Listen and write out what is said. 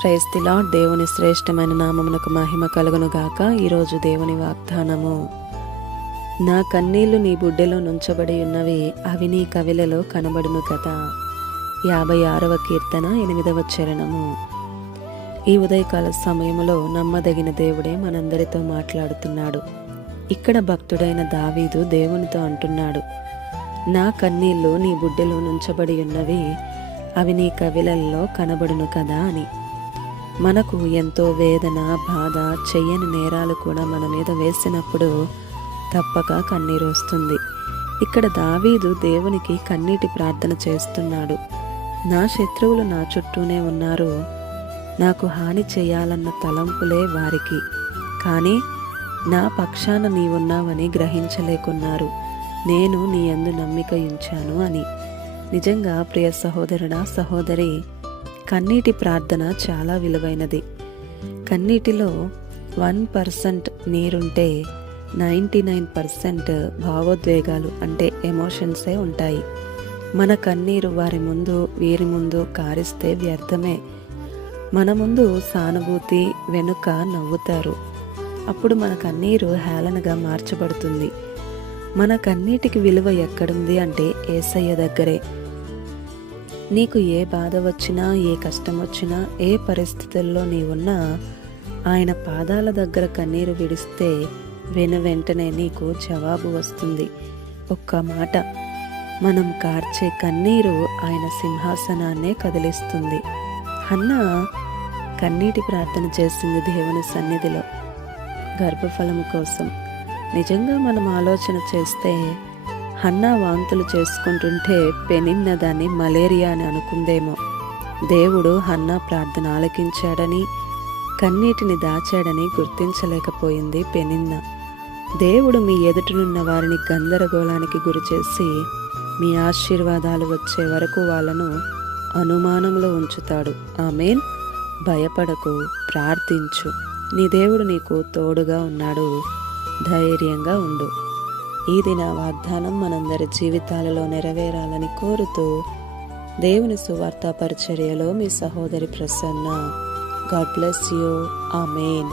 Praise the lord. దేవుని శ్రేష్టమైన నామమునకు మహిమ కలుగును గాక. ఈరోజు దేవుని వాగ్దానము, నా కన్నీళ్లు నీ బుడ్డెలో నుంచబడి ఉన్నవి, అవి నీ కవిలలో కనబడును కదా. 56వ కీర్తన 8వ చరణము. ఈ ఉదయకాల సమయంలో నమ్మదగిన దేవుడే మనందరితో మాట్లాడుతున్నాడు. ఇక్కడ భక్తుడైన దావీదు దేవునితో అంటున్నాడు, నా కన్నీళ్లు నీ బుడ్డెలో నుంచబడి ఉన్నవి, అవి నీ కవిలల్లో కనబడును కదా అని. మనకు ఎంతో వేదన, బాధ, చెయ్యని నేరాలు కూడా మన మీద వేసినప్పుడు తప్పక కన్నీరు వస్తుంది. ఇక్కడ దావీదు దేవునికి కన్నీటి ప్రార్థన చేస్తున్నాడు. నా శత్రువులు నా చుట్టూనే ఉన్నారు, నాకు హాని చేయాలన్న తలంపులే వారికి, కానీ నా పక్షాన నీవున్నావని గ్రహించలేకున్నారు. నేను నీ యందు నమ్మిక ఉంచాను అని. నిజంగా ప్రియ సహోదరుడా, సహోదరి, కన్నీటి ప్రార్థన చాలా విలువైనది. కన్నీటిలో 1% నీరుంటే 99% భావోద్వేగాలు అంటే ఎమోషన్సే ఉంటాయి. మన కన్నీరు వారి ముందు, వీరి ముందు కారిస్తే వ్యర్థమే. మన ముందు సానుభూతి, వెనుక నవ్వుతారు. అప్పుడు మన కన్నీరు హేళనగా మార్చబడుతుంది. మన కన్నీటికి విలువ ఎక్కడుంది అంటే యేసయ్య దగ్గరే. నీకు ఏ బాధ వచ్చినా, ఏ కష్టం వచ్చినా, ఏ పరిస్థితుల్లో నీవున్నా, ఆయన పాదాల దగ్గర కన్నీరు విడిస్తే వెంటనే నీకు జవాబు వస్తుంది. ఒక్క మాట, మనం కార్చే కన్నీరు ఆయన సింహాసనాన్నే కదిలిస్తుంది. హన్నా కన్నీటి ప్రార్థన చేసింది దేవుని సన్నిధిలో గర్భఫలము కోసం. నిజంగా మనం ఆలోచన చేస్తే హన్నా వాంతులు చేసుకుంటుంటే పెనిన్న దాన్ని మలేరియా అని అనుకుందేమో. దేవుడు హన్నా ప్రార్థన ఆలకించాడని, కన్నీటిని దాచాడని గుర్తించలేకపోయింది పెనిన్న. దేవుడు మీ ఎదుటనున్న వారిని గందరగోళానికి గురిచేసి మీ ఆశీర్వాదాలు వచ్చే వరకు వాళ్ళను అనుమానంలో ఉంచుతాడు. ఆమేన్. భయపడకు, ప్రార్థించు. నీ దేవుడు నీకు తోడుగా ఉన్నాడు. ధైర్యంగా ఉండు. ఈ దిన వాగ్దానం మనందరి జీవితాలలో నెరవేరాలని కోరుతూ దేవుని సువార్త పరిచర్యలో మీ సహోదరి Prasanna. God bless you. Amen.